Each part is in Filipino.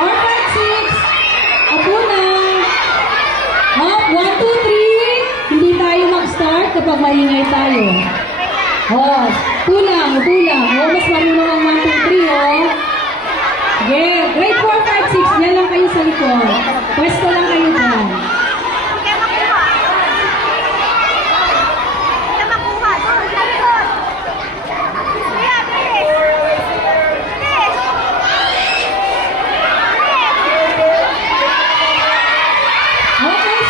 4, 5, 6. Apo na. Up, 1, 2, 3. Hindi tayo mag-start kapag maingay tayo. Oh, tulang. Oh, mas marunong ang 1, 2, 3, oh. Yeah, grade 4, 5, 6. Yan lang kayo sa likod. Pwesto lang kayo dyan. Okay,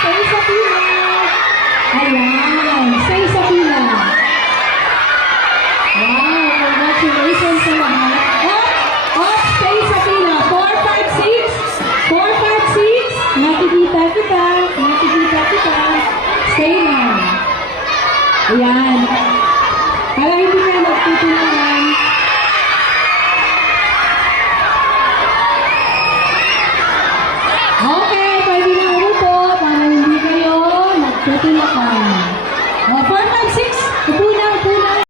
stay sa pila. Ayan, stay sa pila. Wow, congratulations sa lahat. Up, stay sa pila. 4, 5, 6. 4, 5, 6. Nakikita kita. Stay na. Ayan. Para hindi na magtutulungan. Okay, pwede na umupo para hindi kayo magtutulakan. 4, 5, 6. Upo na.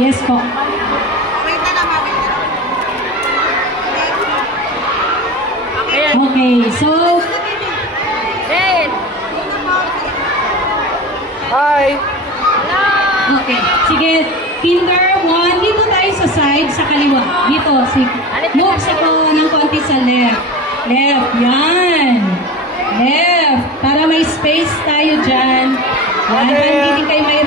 Yes po. Okay, so... Hi! Okay, sige. Kinder 1, dito tayo sa side, sa kaliwa. Dito, move sa ng konti sa left. Yan. Left. Para may space tayo dyan. Yan, hindi kayo may